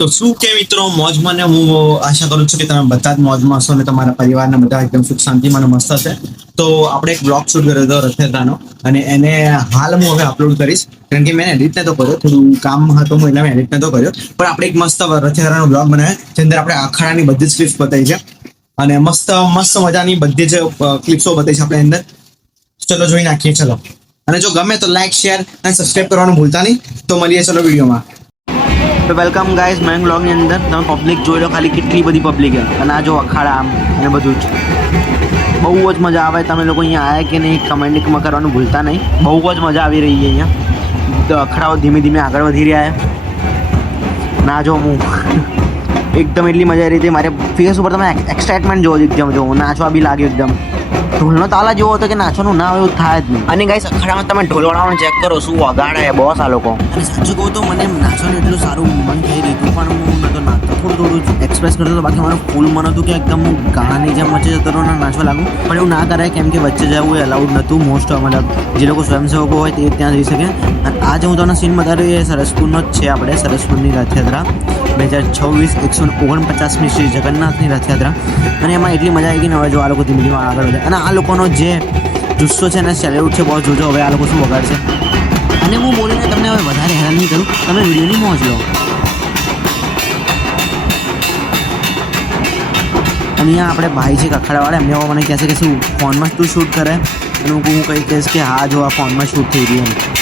તો શું કે મિત્રો મોજમાં ને હું આશા કરું છું કે તમે બધા જ મોજમાં હશો ને તમારા પરિવારના બધા એકદમ સુખ શાંતિમાં અને મસ્ત હશે. તો આપણે એક બ્લોગ શૂટ કર્યો હતો રથયાત્રાનો અને એને હાલ હું હવે અપલોડ કરીશ કારણ કે મેં એડિટ નતો કર્યો, થોડું કામ હતું એટલે મેં એડિટ નતો કર્યો. પણ આપણે એક મસ્ત રથયાત્રાનો બ્લોગ બનાવ્યો જેની અંદર આપણે અખાડાની બધી જ ક્લિપ્સ બતાવી છે અને મસ્ત મસ્ત મજાની બધી જ ક્લિપ્સો બતાવી છે આપણે અંદર. ચલો જોઈ નાખીએ ચલો. અને જો ગમે તો લાઈક શેર અને સબસ્ક્રાઇબ કરવાનું ભૂલતા નહીં. તો મળીએ ચલો વિડીયોમાં. તો વેલકમ ગાઈઝ મયંક બ્લોગની અંદર. તમે પબ્લિક જોઈ લો ખાલી કેટલી બધી પબ્લિક છે અને આ જો અખાડા આમ અને બધું જ બહુ જ મજા આવે. તમે લોકો અહીંયા આવ્યા કે નહીં કમેન્ટમાં કરવાનું ભૂલતા નહીં. બહુ જ મજા આવી રહી છે અહીંયા. તો અખાડાઓ ધીમે ધીમે આગળ વધી રહ્યા છે. ના જો હું એકદમ એટલી મજા આવી રહી હતી. મારે ફેસ ઉપર તમે એક્સાઇટમેન્ટ જોવો એકદમ જો નાચવા બી લાગ્યો એકદમ. ઢોલનો તાલા જેવો હતો કે નાચવાનું ના હોય એવું થાય જ નહીં. અને ગાઈસ અખાડામાં તમે ઢોલવાળાને ચેક કરો શું વગાડે બોસ આ લોકો. અને સાચું કહું તો મને નાચવાનું એટલું સારું મન થઈ રહ્યું હતું પણ હું નતો નાચતો, થોડું એક્સપ્રેસ કરતો હતો. બાકી મારું ફૂલ મન હતું કે એકદમ હું ગાણાની જેમ વચ્ચે જતો રહો નાચવા લાગું, પણ એવું ના કરાય કેમ કે વચ્ચે જવું એ અલાઉડ નહોતું. મોસ્ટ મતલબ જે લોકો સ્વયંસેવકો હોય તે ત્યાં જઈ શકે. અને આજે હું તમને સીન બતાવ્યું એ સરસપુરનો જ છે. આપણે સરસપુરની રથયાત્રા 2026 149મી શ્રી જગન્નાથની રથયાત્રા. અને એમાં એટલી મજા આવી ગઈ ને હવે જો આ લોકો ધીમે ધીમે આગળ વધે. અને આ લોકોનો જે જુસ્સો છે ને સેલ્યુટ છે બહુ. જોજો હવે આ લોકો શું વગાડશે. અને હું બોલીને તમને હવે વધારે હેરાન નહીં કરું, તમે વિડીયોની મોજ લો. અને અહીંયા આપણે ભાઈ છે અખાડાવાળા, એમને મને કહેશે કે શું ફોનમાં તું શૂટ કરે, અને હું કંઈ કહીશ કે હા જો આ ફોનમાં શૂટ થઈ રહ્યું એમ.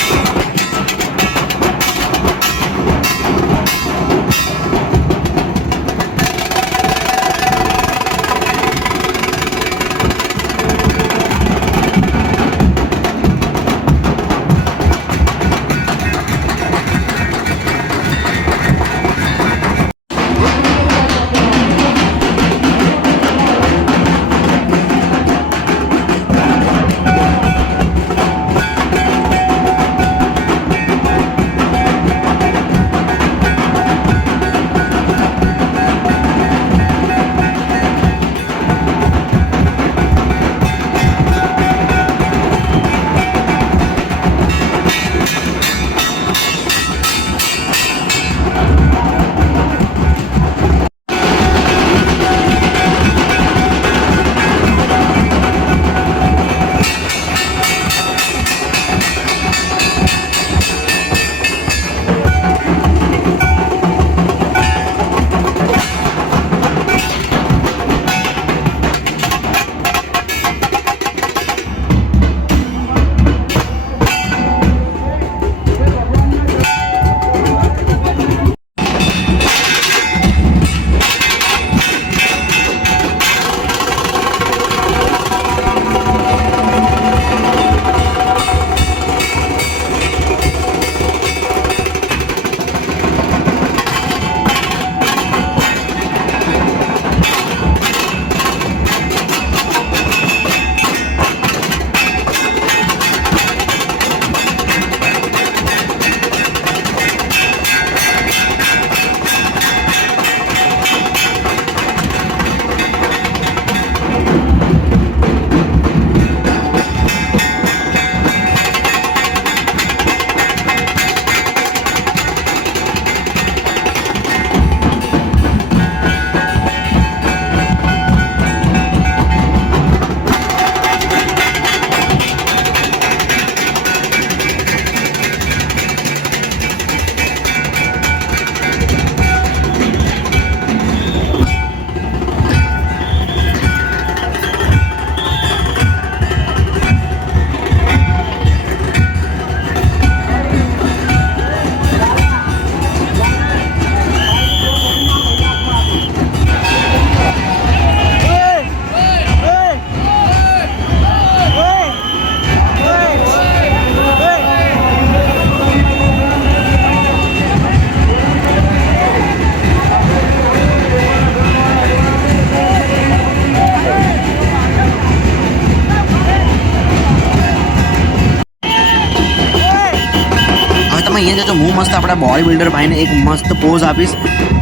અહીંયા જજો હું મસ્ત આપણા બોડી બિલ્ડર ભાઈને એક મસ્ત પોઝ આપીશ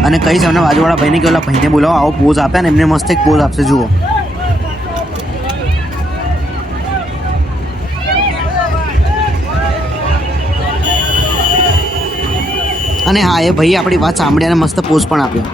અને કહીશ એમને બાજુવાળા ભાઈને કે ઓલા ભાઈને બોલાવો આવો પોઝ આપે ને એમને મસ્ત એક પોઝ આપશે. જુઓ અને હા, એ ભાઈ આપણી વાત સાંભળી અને મસ્ત પોઝ પણ આપ્યો.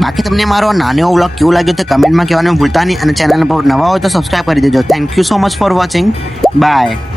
બાકી તમને મારો નાનો એવો વ્લોગ કેવું લાગ્યો તો કમેન્ટમાં કહેવાનું ભૂલતા નહીં અને ચેનલ પર નવા હોય તો સબસ્ક્રાઈબ કરી દેજો. Thank you so much for watching. By.